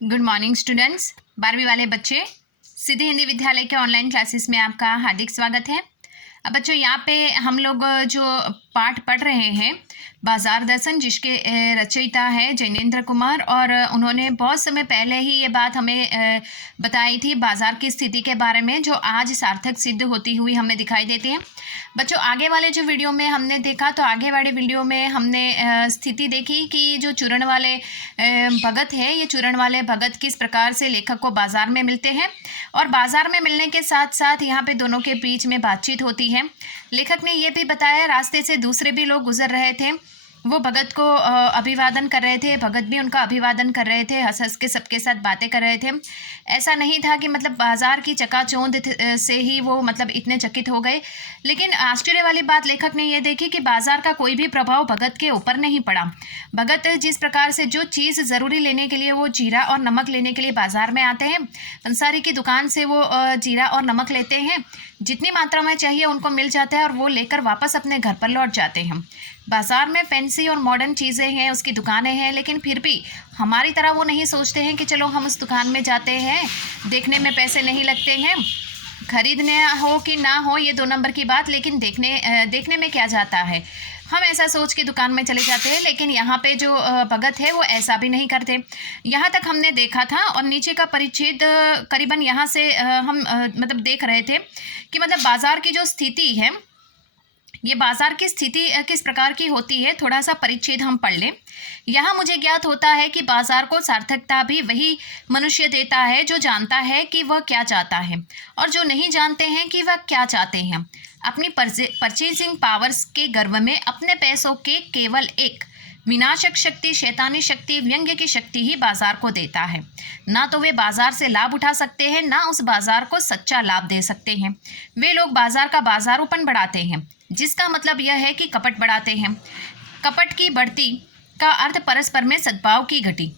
Good morning students. 12वीं वाले बच्चे, सीधे हिंदी विद्यालय के ऑनलाइन क्लासेस में आपका हार्दिक स्वागत है। अब बच्चों, यहाँ पे हम लोग जो पाठ पढ़ रहे हैं बाजार दर्शन, जिसके रचयिता है जैनेंद्र कुमार, और उन्होंने बहुत समय पहले ही ये बात हमें बताई थी बाजार की स्थिति के बारे में, जो आज सार्थक सिद्ध होती हुई हमें दिखाई देती है। बच्चों, आगे वाले जो वीडियो में हमने देखा, तो आगे वाले वीडियो में हमने स्थिति देखी कि जो चूरण वाले भगत है, ये चूरण वाले भगत किस प्रकार से लेखक को बाजार में मिलते हैं, और बाजार में मिलने के साथ साथ यहाँ पे दोनों के बीच में बातचीत होती है। लेखक ने ये भी बताया रास्ते से दूसरे भी लोग गुजर रहे थे, वो भगत को अभिवादन कर रहे थे, भगत भी उनका अभिवादन कर रहे थे, हंस हंस के सबके साथ बातें कर रहे थे। ऐसा नहीं था कि मतलब बाजार की चकाचौंध से ही वो मतलब इतने चकित हो गए। लेकिन आश्चर्य वाली बात लेखक ने ये देखी कि बाजार का कोई भी प्रभाव भगत के ऊपर नहीं पड़ा। भगत जिस प्रकार से जो चीज़ ज़रूरी लेने के लिए वो जीरा और नमक लेने के लिए बाजार में आते हैं, पंसारी की दुकान से वो जीरा और नमक लेते हैं, जितनी मात्रा में चाहिए उनको मिल जाता है और वो लेकर वापस अपने घर पर लौट जाते हैं। बाजार में फैंसी और मॉडर्न चीज़ें हैं, उसकी दुकानें हैं, लेकिन फिर भी हमारी तरह वो नहीं सोचते हैं कि चलो हम उस दुकान में जाते हैं, देखने में पैसे नहीं लगते हैं, खरीदने हो कि ना हो ये 2 नंबर की बात, लेकिन देखने में क्या जाता है, हम ऐसा सोच के दुकान में चले जाते हैं। लेकिन यहाँ पे जो भगत है वो ऐसा भी नहीं करते। यहाँ तक हमने देखा था, और नीचे का परिच्छेद करीबन यहाँ से हम मतलब देख रहे थे कि मतलब बाजार की जो स्थिति है, ये बाजार की स्थिति किस प्रकार की होती है। थोड़ा सा परिच्छेद हम पढ़ लें। यहाँ मुझे ज्ञात होता है कि बाजार को सार्थकता भी वही मनुष्य देता है जो जानता है कि वह क्या चाहता है, और जो नहीं जानते हैं कि वह क्या चाहते हैं। अपनी परचेजिंग पावर्स के गर्व में अपने पैसों के केवल एक विनाशक शक्ति, शैतानी शक्ति, व्यंग्य की शक्ति ही बाजार को देता है। ना तो वे बाजार से लाभ उठा सकते हैं, ना उस बाजार को सच्चा लाभ दे सकते हैं। वे लोग बाजार का बाजारूपन बढ़ाते हैं, जिसका मतलब यह है कि कपट बढ़ाते हैं। कपट की बढ़ती का अर्थ परस्पर में सद्भाव की घटी।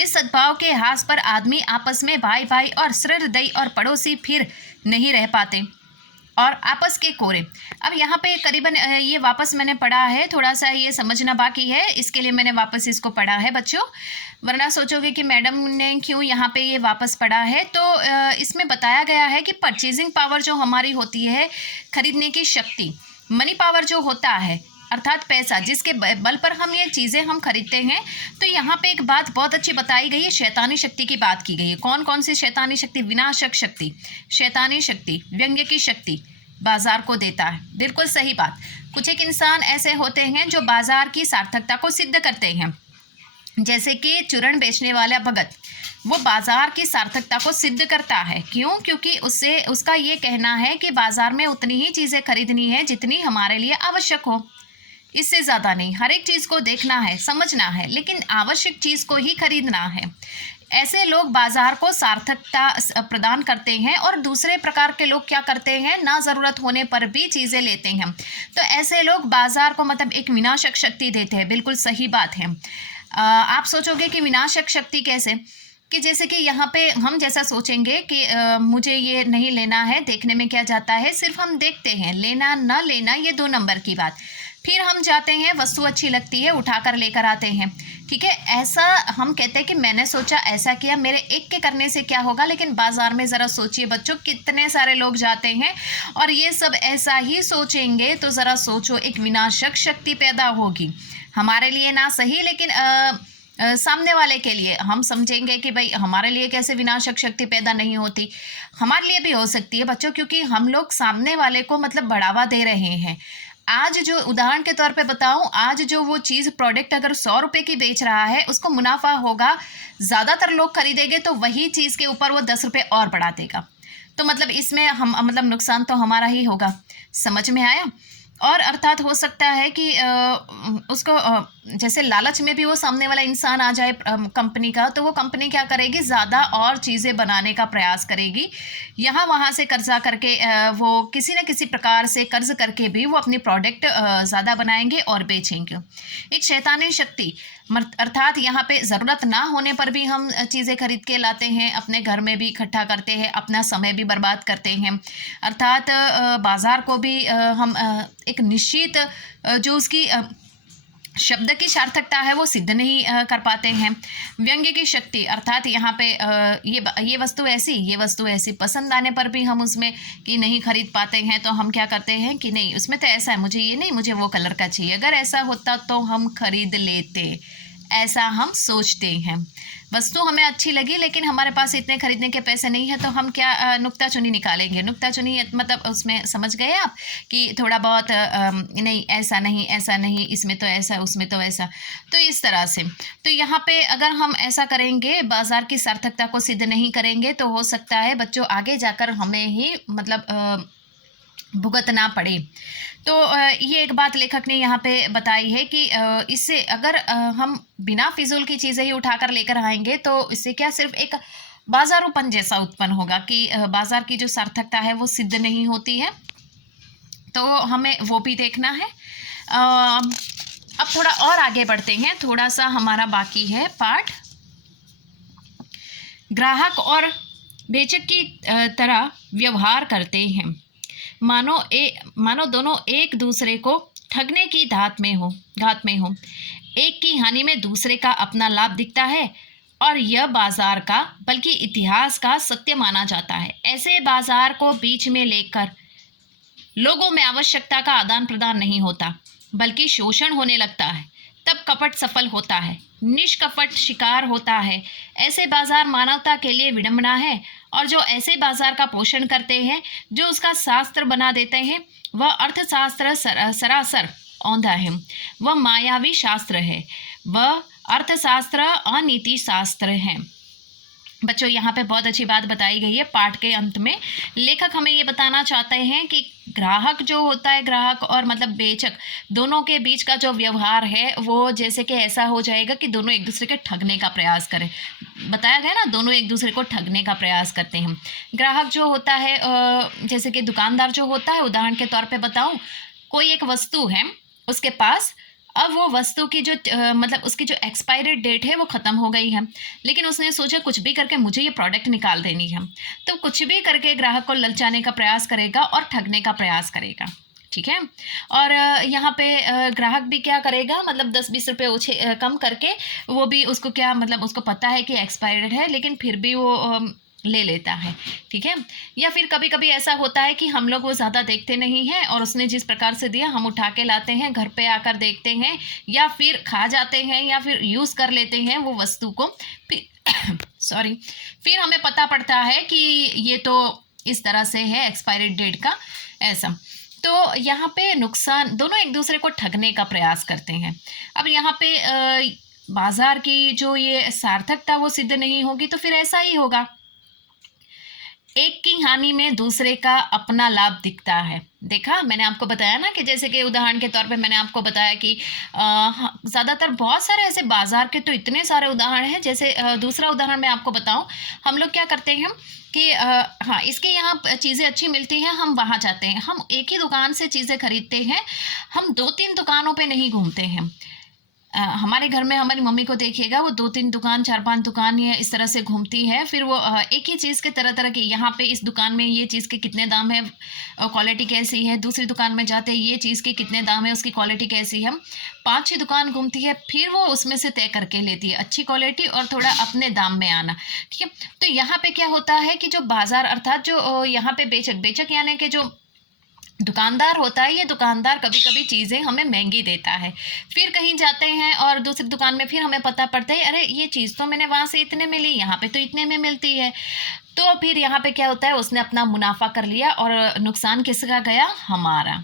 इस सद्भाव के ह्रास पर आदमी आपस में भाई भाई और सहृदयी और पड़ोसी फिर नहीं रह पाते, और आपस के कोरे। अब यहाँ पे करीबन ये वापस मैंने पढ़ा है, थोड़ा सा ये समझना बाकी है, इसके लिए मैंने वापस इसको पढ़ा है बच्चों, वरना सोचोगे कि मैडम ने क्यों यहाँ पे ये वापस पढ़ा है। तो इसमें बताया गया है कि परचेजिंग पावर जो हमारी होती है, खरीदने की शक्ति, मनी पावर जो होता है, अर्थात पैसा, जिसके बल पर हम ये चीज़ें हम खरीदते हैं। तो यहाँ पे एक बात बहुत अच्छी बताई गई है, शैतानी शक्ति की बात की गई है। कौन कौन सी शैतानी शक्ति? विनाशक शक्ति, शैतानी शक्ति, व्यंग्य की शक्ति बाजार को देता है। बिल्कुल सही बात। कुछ एक इंसान ऐसे होते हैं जो बाजार की सार्थकता को सिद्ध करते हैं, जैसे कि चूरण बेचने वाला भगत, वो बाजार की सार्थकता को सिद्ध करता है। क्यों? क्योंकि उसका ये कहना है कि बाजार में उतनी ही चीज़ें खरीदनी है जितनी हमारे लिए आवश्यक हो, इससे ज़्यादा नहीं। हर एक चीज़ को देखना है, समझना है, लेकिन आवश्यक चीज़ को ही खरीदना है। ऐसे लोग बाजार को सार्थकता प्रदान करते हैं, और दूसरे प्रकार के लोग क्या करते हैं, ना ज़रूरत होने पर भी चीज़ें लेते हैं। तो ऐसे लोग बाजार को मतलब एक विनाशक शक्ति देते हैं। बिल्कुल सही बात है। आप सोचोगे कि विनाशक शक्ति कैसे, कि जैसे कि यहाँ पे हम जैसा सोचेंगे कि मुझे ये नहीं लेना है, देखने में क्या जाता है, सिर्फ हम देखते हैं, लेना ना लेना ये 2 नंबर की बात। फिर हम जाते हैं, वस्तु अच्छी लगती है, उठा कर लेकर आते हैं, ठीक है। ऐसा हम कहते हैं कि मैंने सोचा, ऐसा किया, मेरे एक के करने से क्या होगा। लेकिन बाजार में ज़रा सोचिए बच्चों, कितने सारे लोग जाते हैं और ये सब ऐसा ही सोचेंगे, तो ज़रा सोचो, एक विनाशक शक्ति पैदा होगी हमारे लिए, ना सही, लेकिन सामने वाले के लिए हम समझेंगे कि भाई हमारे लिए कैसे विनाशक शक्ति पैदा नहीं होती, हमारे लिए भी हो सकती है बच्चों, क्योंकि हम लोग सामने वाले को मतलब बढ़ावा दे रहे हैं। आज जो उदाहरण के तौर पे बताऊं, आज जो वो चीज़ प्रोडक्ट अगर 100 रुपये की बेच रहा है, उसको मुनाफा होगा, ज़्यादातर लोग खरीदेंगे, तो वही चीज़ के ऊपर वो 10 रुपये और बढ़ा देगा। तो मतलब इसमें हम मतलब नुकसान तो हमारा ही होगा। समझ में आया? और अर्थात हो सकता है कि उसको जैसे लालच में भी वो सामने वाला इंसान आ जाए कंपनी का, तो वो कंपनी क्या करेगी, ज़्यादा और चीज़ें बनाने का प्रयास करेगी। यहाँ वहाँ से कर्जा करके वो किसी न किसी प्रकार से कर्ज करके भी वो अपनी प्रोडक्ट ज़्यादा बनाएंगे और बेचेंगे। एक शैतानी शक्ति, अर्थात यहाँ पे ज़रूरत ना होने पर भी हम चीज़ें खरीद के लाते हैं, अपने घर में भी इकट्ठा करते हैं, अपना समय भी बर्बाद करते हैं। अर्थात बाज़ार को भी हम एक निश्चित जो उसकी शब्द की सार्थकता है वो सिद्ध नहीं कर पाते हैं। व्यंग्य की शक्ति अर्थात यहाँ पे ये वस्तु ऐसी, ये वस्तु ऐसी पसंद आने पर भी हम उसमें कि नहीं खरीद पाते हैं, तो हम क्या करते हैं कि नहीं उसमें तो ऐसा है, मुझे ये नहीं, मुझे वो कलर का चाहिए, अगर ऐसा होता तो हम खरीद लेते, ऐसा हम सोचते हैं। वस्तु हमें अच्छी लगी लेकिन हमारे पास इतने खरीदने के पैसे नहीं है, तो हम क्या नुक्ताचुनी निकालेंगे। नुक्ताचुनी मतलब उसमें समझ गए आप कि थोड़ा बहुत नहीं ऐसा नहीं, ऐसा नहीं, इसमें तो ऐसा, उसमें तो ऐसा, तो इस तरह से। तो यहाँ पे अगर हम ऐसा करेंगे, बाजार की सार्थकता को सिद्ध नहीं करेंगे, तो हो सकता है बच्चों आगे जाकर हमें ही मतलब भुगतना पड़े। तो ये एक बात लेखक ने यहाँ पे बताई है कि इससे अगर हम बिना फिजूल की चीज़ें ही उठाकर लेकर आएंगे, तो इससे क्या सिर्फ एक बाजारूपन जैसा उत्पन्न होगा कि बाजार की जो सार्थकता है वो सिद्ध नहीं होती है, तो हमें वो भी देखना है। अब थोड़ा और आगे बढ़ते हैं, थोड़ा सा हमारा बाकी है पाठ। ग्राहक और बेचक की तरह व्यवहार करते हैं, मानो दोनों एक दूसरे को ठगने की घात में हो। एक की हानि में दूसरे का अपना लाभ दिखता है और यह बाजार का बल्कि इतिहास का सत्य माना जाता है। ऐसे बाजार को बीच में लेकर लोगों में आवश्यकता का आदान प्रदान नहीं होता, बल्कि शोषण होने लगता है। तब कपट सफल होता है, निष्कपट शिकार होता है। ऐसे बाजार मानवता के लिए विडंबना है, और जो ऐसे बाजार का पोषण करते हैं, जो उसका शास्त्र बना देते हैं, वह अर्थशास्त्र सरासर औंधा है, वह मायावी शास्त्र है, वह अर्थशास्त्र अनीति शास्त्र है। बच्चों यहाँ पे बहुत अच्छी बात बताई गई है पाठ के अंत में। लेखक हमें ये बताना चाहते हैं कि ग्राहक जो होता है, ग्राहक और मतलब बेचक, दोनों के बीच का जो व्यवहार है वो जैसे कि ऐसा हो जाएगा कि दोनों एक दूसरे के ठगने का प्रयास करें। बताया गया ना, दोनों एक दूसरे को ठगने का प्रयास करते हैं। ग्राहक जो होता है जैसे कि दुकानदार जो होता है, उदाहरण के तौर पे बताऊं, कोई एक वस्तु है उसके पास, अब वो वस्तु की जो मतलब उसकी जो एक्सपायरी डेट है वो ख़त्म हो गई है, लेकिन उसने सोचा कुछ भी करके मुझे ये प्रोडक्ट निकाल देनी है, तो कुछ भी करके ग्राहक को ललचाने का प्रयास करेगा और ठगने का प्रयास करेगा। ठीक है। और यहाँ पे ग्राहक भी क्या करेगा, मतलब 10-20 रुपये कम करके वो भी उसको क्या मतलब उसको पता है कि एक्सपायर्ड है, लेकिन फिर भी वो ले लेता है। ठीक है। या फिर कभी कभी ऐसा होता है कि हम लोग वो ज़्यादा देखते नहीं हैं और उसने जिस प्रकार से दिया हम उठा के लाते हैं, घर पे आकर देखते हैं, या फिर खा जाते हैं, या फिर यूज़ कर लेते हैं वो वस्तु को, फिर फिर हमें पता पड़ता है कि ये तो इस तरह से है एक्सपायरी डेट का ऐसा। तो यहाँ पे नुकसान, दोनों एक दूसरे को ठगने का प्रयास करते हैं। अब यहाँ पे बाजार की जो ये सार्थकता वो सिद्ध नहीं होगी, तो फिर ऐसा ही होगा, एक की हानि में दूसरे का अपना लाभ दिखता है। देखा, मैंने आपको बताया ना कि जैसे कि उदाहरण के तौर पे मैंने आपको बताया कि ज़्यादातर बहुत सारे ऐसे बाजार के तो इतने सारे उदाहरण हैं। जैसे दूसरा उदाहरण मैं आपको बताऊं, हम लोग क्या करते हैं कि हाँ इसके यहाँ चीज़ें अच्छी मिलती हैं, हम वहाँ जाते हैं, हम एक ही दुकान से चीज़ें खरीदते हैं, हम 2-3 दुकानों पे नहीं घूमते हैं। हमारे घर में हमारी मम्मी को देखिएगा, वो 2-3 दुकान 4-5 दुकान या इस तरह से घूमती है, फिर वो एक ही चीज़ के तरह तरह की, यहाँ पे इस दुकान में ये चीज़ के कितने दाम है, क्वालिटी कैसी है, दूसरी दुकान में जाते ये चीज़ के कितने दाम है, उसकी क्वालिटी कैसी है, 5-6 दुकान घूमती है, फिर वो उसमें से तय करके लेती है अच्छी क्वालिटी और थोड़ा अपने दाम में आना। ठीक है। तो यहाँ पे क्या होता है कि जो बाजार अर्थात जो यहाँ पे बेचक यानी कि जो दुकानदार होता है, ये दुकानदार कभी कभी चीज़ें हमें महंगी देता है, फिर कहीं जाते हैं और दूसरी दुकान में फिर हमें पता पड़ता है अरे ये चीज़ तो मैंने वहाँ से इतने में ली, यहाँ पे तो इतने में मिलती है। तो फिर यहाँ पे क्या होता है, उसने अपना मुनाफा कर लिया और नुकसान किसका गया, हमारा।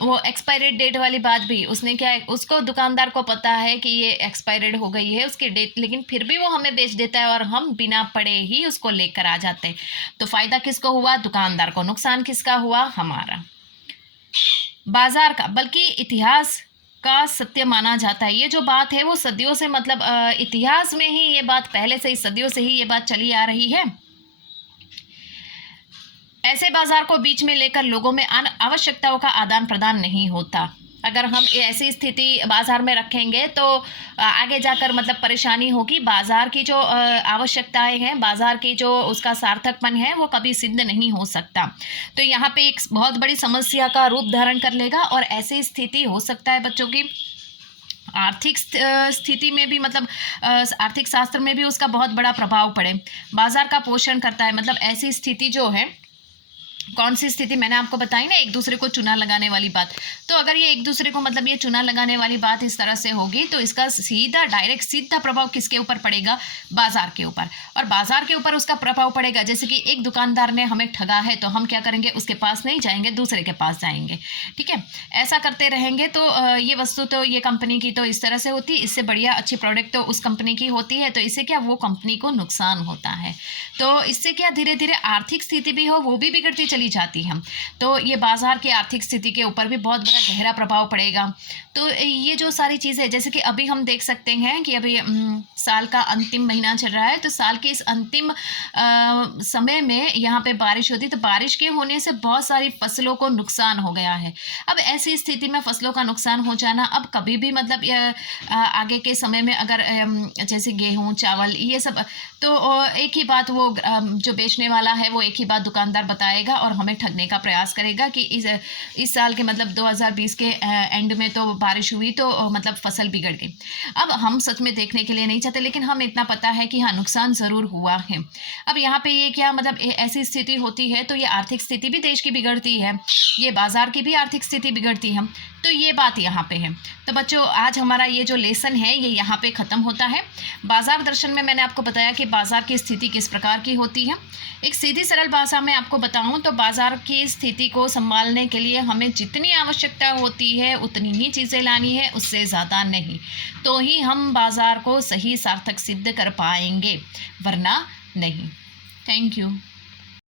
वो एक्सपायरी डेट वाली बात भी उसने क्या, उसको दुकानदार को पता है कि ये एक्सपायर्ड हो गई है उसकी डेट, लेकिन फिर भी वो हमें बेच देता है और हम बिना पढ़े ही उसको लेकर आ जाते हैं। तो फ़ायदा किसको हुआ, दुकानदार को, नुकसान किसका हुआ, हमारा। बाजार का बल्कि इतिहास का सत्य माना जाता है। ये जो बात है वो सदियों से मतलब इतिहास में ही ये बात, पहले से ही सदियों से ही ये बात चली आ रही है। ऐसे बाजार को बीच में लेकर लोगों में आवश्यकताओं का आदान प्रदान नहीं होता। अगर हम ऐसी स्थिति बाजार में रखेंगे तो आगे जाकर मतलब परेशानी होगी। बाजार की जो आवश्यकताएं हैं, बाजार की जो उसका सार्थकपन है वो कभी सिद्ध नहीं हो सकता। तो यहाँ पे एक बहुत बड़ी समस्या का रूप धारण कर लेगा और ऐसी स्थिति हो सकता है बच्चों की आर्थिक स्थिति में भी मतलब आर्थिक शास्त्र में भी उसका बहुत बड़ा प्रभाव पड़े, बाजार का पोषण करता है। मतलब ऐसी स्थिति जो है, कौन सी स्थिति मैंने आपको बताई ना, एक दूसरे को चुना लगाने वाली बात। तो अगर ये एक दूसरे को मतलब ये चुना लगाने वाली बात इस तरह से होगी तो इसका सीधा डायरेक्ट सीधा प्रभाव किसके ऊपर पड़ेगा? बाजार के ऊपर। और बाजार के ऊपर उसका प्रभाव पड़ेगा, जैसे कि एक दुकानदार ने हमें ठगा है तो हम क्या करेंगे? उसके पास नहीं जाएंगे, दूसरे के पास जाएंगे। ठीक है, ऐसा करते रहेंगे तो ये वस्तु तो ये कंपनी की तो इस तरह से होती है, इससे बढ़िया अच्छी प्रोडक्ट तो उस कंपनी की होती है, तो इससे क्या वो कंपनी को नुकसान होता है। तो इससे क्या धीरे धीरे आर्थिक स्थिति भी हो वो भी बिगड़ती चली जाती है। तो ये बाजार की आर्थिक स्थिति के ऊपर भी बहुत बड़ा गहरा प्रभाव पड़ेगा। तो ये जो सारी चीज़ें, जैसे कि अभी हम देख सकते हैं कि अभी साल का अंतिम महीना चल रहा है, तो साल के इस अंतिम समय में यहाँ पे बारिश होती, तो बारिश के होने से बहुत सारी फसलों को नुकसान हो गया है। अब ऐसी स्थिति में फसलों का नुकसान हो जाना, अब कभी भी मतलब आगे के समय में अगर जैसे गेहूँ, चावल ये सब, तो एक ही बात वो जो बेचने वाला है वो एक ही बात दुकानदार बताएगा और हमें ठगने का प्रयास करेगा कि इस साल के मतलब 2020 के एंड में तो बारिश हुई तो मतलब फसल बिगड़ गई। अब हम सच में देखने के लिए नहीं चाहते, लेकिन हम इतना पता है कि हाँ, नुकसान ज़रूर हुआ है। अब यहाँ पे ये क्या मतलब ऐसी स्थिति होती है तो ये आर्थिक स्थिति भी देश की बिगड़ती है, ये बाज़ार की भी आर्थिक स्थिति बिगड़ती है। तो ये बात यहाँ पे है। तो बच्चों, आज हमारा ये जो लेसन है ये यहाँ पे ख़त्म होता है। बाज़ार दर्शन में मैंने आपको बताया कि बाज़ार की स्थिति किस प्रकार की होती है। एक सीधी सरल भाषा में आपको बताऊं तो बाज़ार की स्थिति को संभालने के लिए हमें जितनी आवश्यकता होती है उतनी ही चीज़ें लानी है, उससे ज़्यादा नहीं। तो ही हम बाज़ार को सही सार्थक सिद्ध कर पाएंगे, वरना नहीं। Thank you.